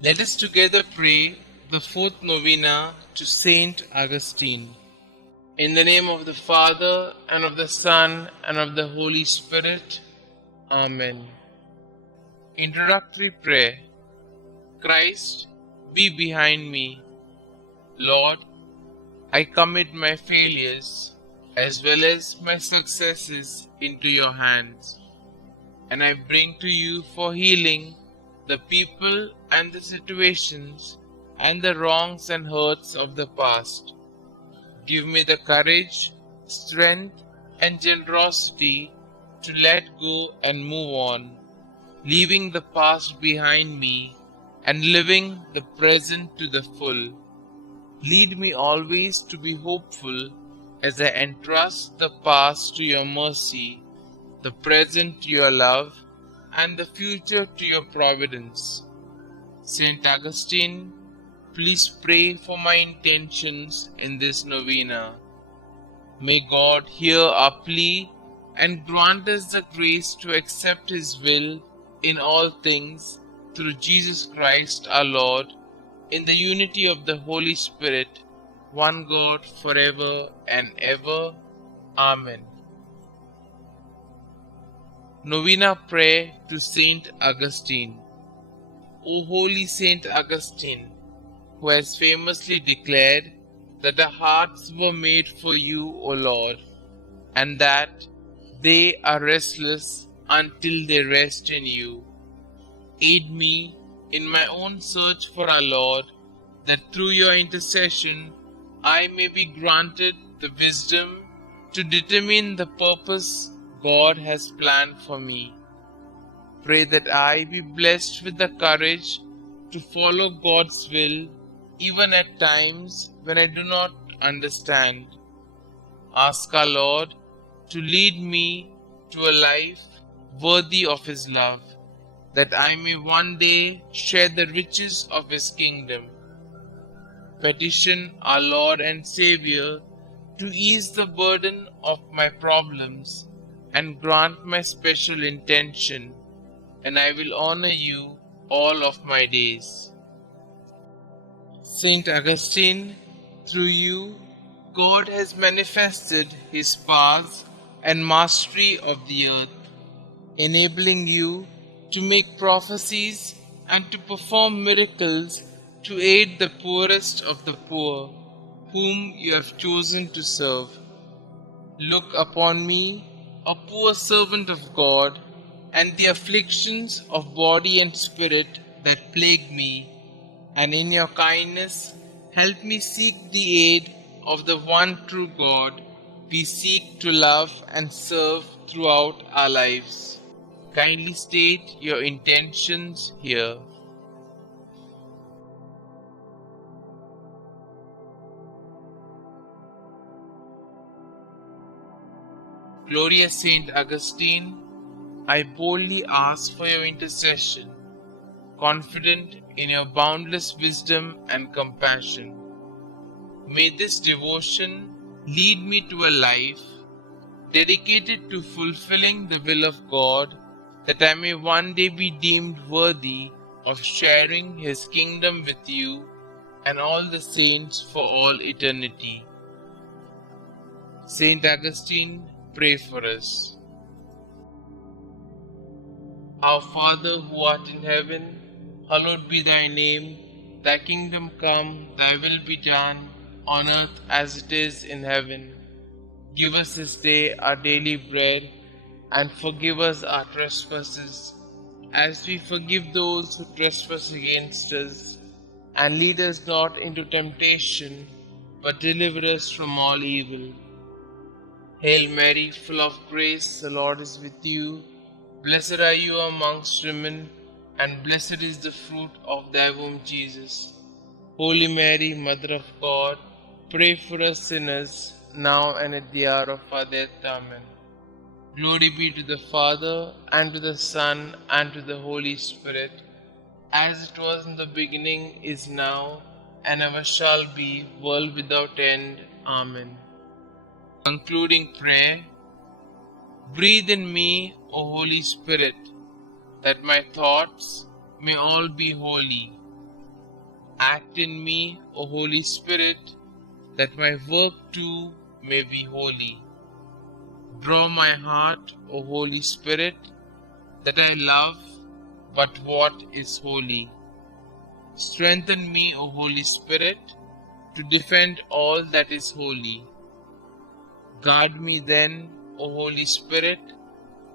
Let us together pray the fourth novena to St Augustine. In the name of the Father, and of the Son, and of the Holy Spirit. Amen. Introductory Prayer. Christ, be behind me. Lord, I commit my failures as well as my successes into your hands, and I bring to you for healing the people and the situations and the wrongs and hurts of the past. Give me the courage, strength, and generosity to let go and move on, leaving the past behind me and living the present to the full. Lead me always to be hopeful as I entrust the past to your mercy, the present to your love, and the future to your providence. St. Augustine, please pray for my intentions in this novena. May God hear our plea and grant us the grace to accept His will in all things through Jesus Christ our Lord, in the unity of the Holy Spirit, one God forever and ever. Amen. Novena Prayer to St Augustine. O holy St Augustine, who has famously declared that our hearts were made for you, O Lord, and that they are restless until they rest in you. Aid me in my own search for our Lord, that through your intercession I may be granted the wisdom to determine the purpose God has planned for me. Pray that I be blessed with the courage to follow God's will, even at times when I do not understand. Ask our Lord to lead me to a life worthy of His love, that I may one day share the riches of His kingdom. Petition our Lord and Xavier to ease the burden of my problems and grant my special intention, and I will honor you all of my days. St. Augustine, through you, God has manifested His powers and mastery of the earth, enabling you to make prophecies and to perform miracles to aid the poorest of the poor, whom you have chosen to serve. Look upon me, a poor servant of God, and the afflictions of body and spirit that plague me, and in your kindness help me seek the aid of the one true God we seek to love and serve throughout our lives. Kindly state your intentions here. Glorious Saint Augustine, I boldly ask for your intercession, confident in your boundless wisdom and compassion. May this devotion lead me to a life dedicated to fulfilling the will of God, that I may one day be deemed worthy of sharing His kingdom with you and all the saints for all eternity. Saint Augustine, pray for us. Our Father who art in heaven, hallowed be thy name. Thy kingdom come, thy will be done, on earth as it is in heaven. Give us this day our daily bread, and forgive us our trespasses, as we forgive those who trespass against us. And lead us not into temptation, but deliver us from all evil. Hail Mary, full of grace, the Lord is with you. Blessed are you amongst women, and blessed is the fruit of thy womb, Jesus. Holy Mary, Mother of God, pray for us sinners, now and at the hour of our death. Amen. Glory be to the Father, and to the Son, and to the Holy Spirit, as it was in the beginning, is now, and ever shall be, world without end. Amen. Concluding prayer. Breathe in me, O Holy Spirit, that my thoughts may all be holy, Act in me, O Holy Spirit, that my work too may be holy. Draw my heart, O Holy Spirit, that I love but what is holy. Strengthen me, O Holy Spirit, to defend all that is holy. Guard me then, O Holy Spirit,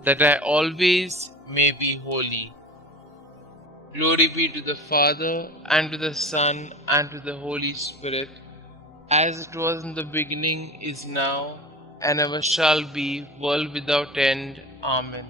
that I always may be holy. Glory be to the Father, and to the Son, and to the Holy Spirit, as it was in the beginning, is now, and ever shall be, world without end. Amen.